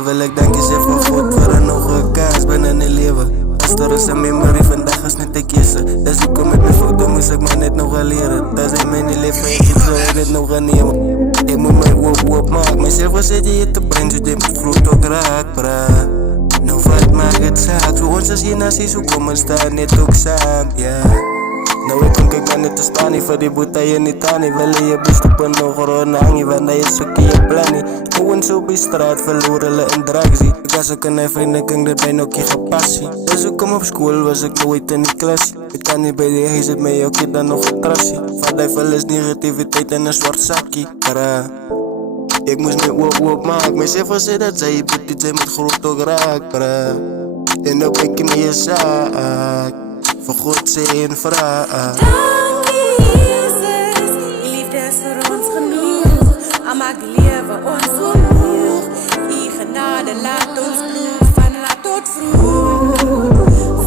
later wil ek dankie sê vir God vir nog 'n kans binne in die lewe. As daar is 'n memory, vandag is net 'n keuse. Dis hoekom met my foto moes ek maar net nog wel leer. Dis hy my nie leef ek het so ek het nog geneem. Ek moet my woop maak, myself was het jy te brengen, so jy moet groot ook raak, bra. Nou wat maak het saak, so ons as hier nasies, hoe kom ons daar net ook saam, ja. Nou ek kom kyk aan net te staan nie, vir die boete en die tani. Wil jy best op en nog rond hangie, want hy is ook jy plan nie. Nou ons op die straat verloor hulle in drugs. Ek as ek en my vrienden kring dit by nookie gepassie. Dus ek kom op school, was ek nooit in die klas. Ek kan nie by die huis, het my ook dan nog getrassie. Van die vel is negativiteit in een zwart sakkie, ek moes my oop maak, myself gesê dat sy bedoet, sy moet groot ook raak, bra. En nou kyk jy na jy saak, vir God sê en vraag. Dankie Jesus, die liefde is vir ons genoeg. Al maak die lewe ons so moeg. Die genade laat ons bloed, van laat tot vroeg.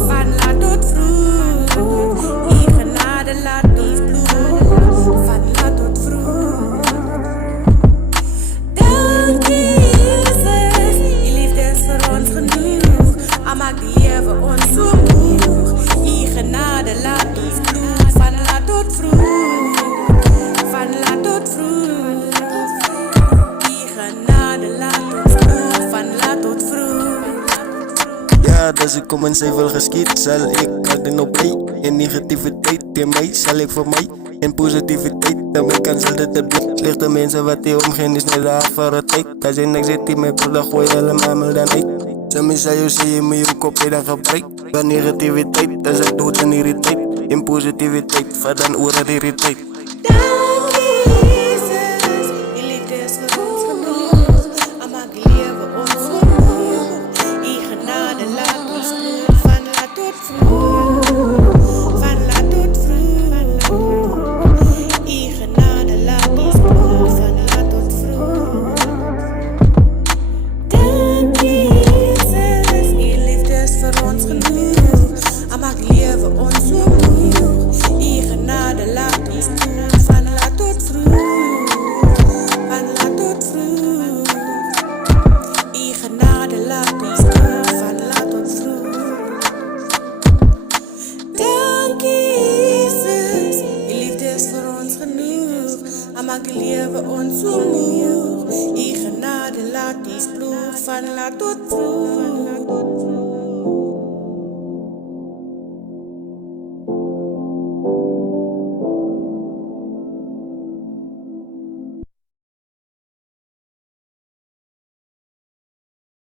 Van laat tot vroeg. Die genade laat ons bloed, van laat tot vroeg. Dankie Jesus, die liefde is vir ons genoeg. Al maak die lewe ons so moeg. Die genade laat ons bloed, van laat tot vroeg. Van laat tot vroeg. Die genade laat ons bloed, van laat tot vroeg. Ja, as ek kom en sy wil geskiet, sal ek altyd nou bly. En negativiteit teen my, sal ek vir my. En positiviteit, dan my kans sal dit bly. Slechte mense wat jy omgeen is net daar vir 'n tyd. As jy niks het, die my broeder gooi hulle mamel dan uit. Sommige sal jou sê jy moet jou kop dan gebruik. Van negativiteit, as ek dood in hierdie tyd. En positiviteit, vat dan oor in hierdie tyd. Dankie Jesus, die liefde is vir ons genoeg. Al maak die lewe ons so moeg. Die genade laat ons bloed, van laat tot vroeg. Van laat tot vroeg. Die genade laat ons bloed, van laat tot vroeg. Dankie Jesus, die liefde is vir ons genoeg. Al maak die lewe ons so moeg. Die genade laat ons bloed, van laat tot vroeg. Van laat tot vroeg. Die genade laat ons bloed, van laat tot vroeg. Dankie Jesus, die liefde is vir ons genoeg. Al maak die lewe ons so moeg. Die genade laat ons bloed, van laat tot vroeg.